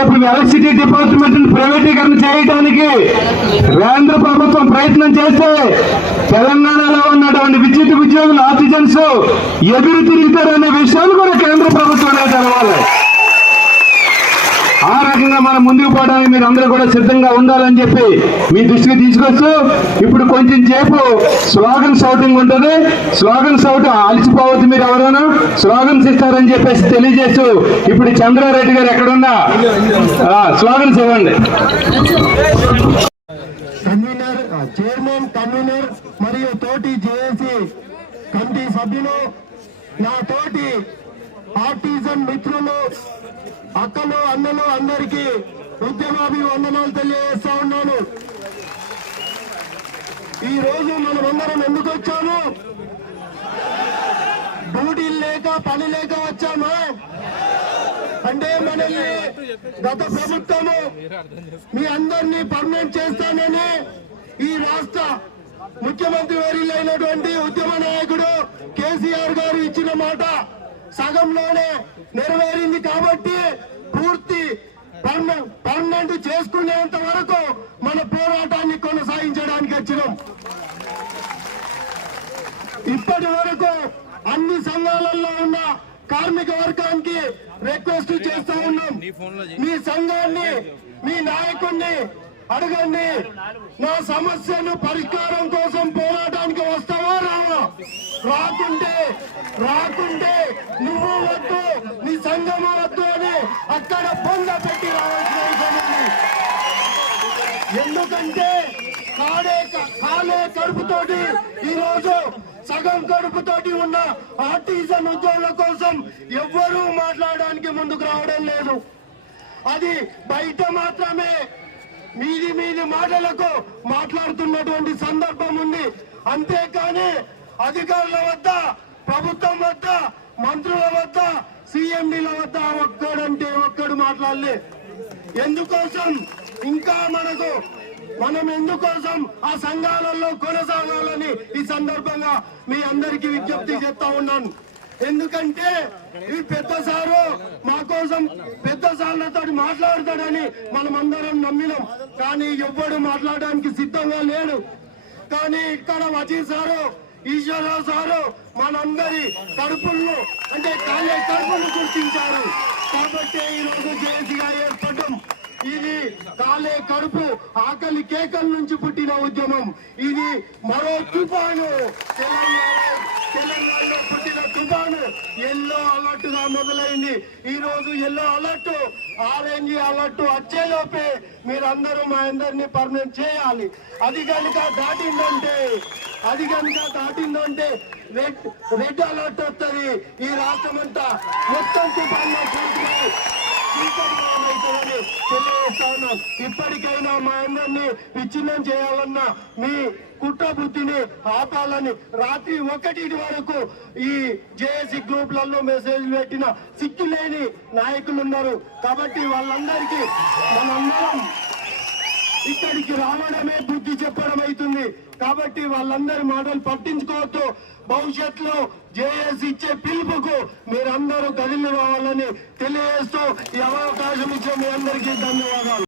రేపు electricity department ప్రైవేటీకరణ చేయడానికి కేంద్ర ప్రభుత్వం ప్రయత్నం చేస్తే తెలంగాణలో ఉన్నటువంటి విద్యుత్ ఉద్యోగులు ఆర్టిజన్స్ ఎదురు తిరుగుతారనే విషయాలు కూడా కేంద్ర ప్రభుత్వమే తెలవాలి. ఆ రకంగా మనం ముందుకు పోవడానికి మీరు అందరూ కూడా సిద్ధంగా ఉండాలని చెప్పి మీ దృష్టికి తీసుకొస్తూ ఇప్పుడు కొంచెం సేపు స్లోగన్ షౌటింగ్ ఉంటుంది. స్లోగన్ షౌట్ అలిసిపోవద్దు, మీరు ఎవరైనా స్లోగన్స్ ఇస్తారని చెప్పేసి తెలియజేస్తూ ఇప్పుడు చంద్రారెడ్డి గారు ఎక్కడున్నా స్లోగన్స్ ఇవ్వండి. కన్వీనర్, చైర్మన్, కన్వీనర్ మరియు తోటి జేఏసీ కమిటీ సభ్యులు, నా తోటి ఆర్టిజన్ మిత్రులు, అక్కలు, అన్నలు అందరికీ ఉద్యమాభివందనాలు తెలియజేస్తా ఉన్నాను. ఈ రోజు మనమందరం ఎందుకు వచ్చాము? డ్యూటీలు లేక పని లేక వచ్చామా అంటే మనల్ని గత ప్రభుత్వము మీ అందరినీ పర్మనెంట్ చేస్తానని ఈ రాష్ట్ర ముఖ్యమంత్రి వర్యులైనటువంటి ఉద్యమ నాయకుడు కేసీఆర్ గారు ఇచ్చిన మాట సగంలోనే నెరవేరింది కాబట్టి పూర్తి పర్మనెంట్ చేసుకునేంత వరకు మన పోరాటాన్ని కొనసాగించడానికి వచ్చినాం. ఇప్పటి వరకు అన్ని సంఘాలలో ఉన్న కార్మిక వర్గానికి రిక్వెస్ట్ చేస్తా ఉన్నాం, మీ సంఘాన్ని, మీ నాయకుడిని అడగండి, నా సమస్యను పరిష్కారం కోసం పోరాటానికి వస్తావా రావా? రాకుంటే నువ్వు వద్దు, నీ సంఘము వద్దు అని అక్కడ బొంద పెట్టి రావాల్సిన అవసరం ఉంది. ఎందుకంటే కాలే కడుపుతోటి ఈరోజు సగం కడుపుతోటి ఉన్న ఆర్టిజన్ ఉద్యోగుల కోసం ఎవ్వరూ మాట్లాడడానికి ముందుకు రావడం లేదు. అది బయట మాత్రమే మీది మాటలకు మాట్లాడుతున్నటువంటి సందర్భం ఉంది. అంతేకాని అధికారుల వద్ద, ప్రభుత్వం వద్ద, మంత్రుల వద్ద, సిఎండిల వద్ద ఒక్కడు మాట్లాడలే. ఎందుకోసం ఇంకా మనం ఎందుకోసం ఆ సంఘాలలో కొనసాగాలని ఈ సందర్భంగా మీ అందరికీ విజ్ఞప్తి చేస్తా ఉన్నాను. ఎందుకంటే ఈ పెద్ద సారు మా కోసం పెద్ద సార్లతో మాట్లాడతాడని మనం అందరం నమ్మినాం, కానీ ఎవ్వడు మాట్లాడడానికి సిద్ధంగా లేడు. కానీ ఇక్కడ వజీ సారు, ఈశ్వరరావు సారు మనందరి కడుపులను అంటే కాలే కడుపులను గుర్తించారు కాబట్టి ఈరోజు జేఏసీగా ఏర్పడడం. ఇది కాలే కడుపు ఆకలి కేకల నుంచి పుట్టిన ఉద్యమం. ఇది మరో తుఫాను, తెలంగాణలో పుట్టిన తుఫాను ఎల్లో అలర్ట్ గా మొదలైంది. ఈ రోజు ఎల్లో అలర్ట్, ఆరెంజ్ అలర్ట్ వచ్చేలోపే మీరందరూ మా అందరినీ పర్మనెంట్ చేయాలి. అది కనుక దాటిందంటే రెడ్ అలర్ట్ వస్తుంది. ఈ రాష్ట్రం అంతా మొత్తం తుఫాన్లో తెలియజేస్తా ఉన్నాం. ఇప్పటికైనా మా అందరినీ విచ్ఛిన్నం చేయాలన్నా మీ కుట్ర బుద్ధిని ఆపాలని రాత్రి 1 వరకు ఈ జేఏసీ గ్రూప్లలో మెసేజ్ పెట్టిన సిగ్గులేని నాయకులు ఉన్నారు. కాబట్టి వాళ్ళందరికీ మనందరం ఇక్కడికి రావడమే బుద్ధి చెప్పడం అవుతుంది. కాబట్టి వాళ్ళందరి మాటలు పట్టించుకోవద్దు. భవిష్యత్తులో జేఏసీ ఇచ్చే పిలుపుకు మీరందరూ కదిలి రావాలని తెలియజేస్తూ ఈ అవకాశం ఇచ్చే మీ అందరికీ ధన్యవాదాలు.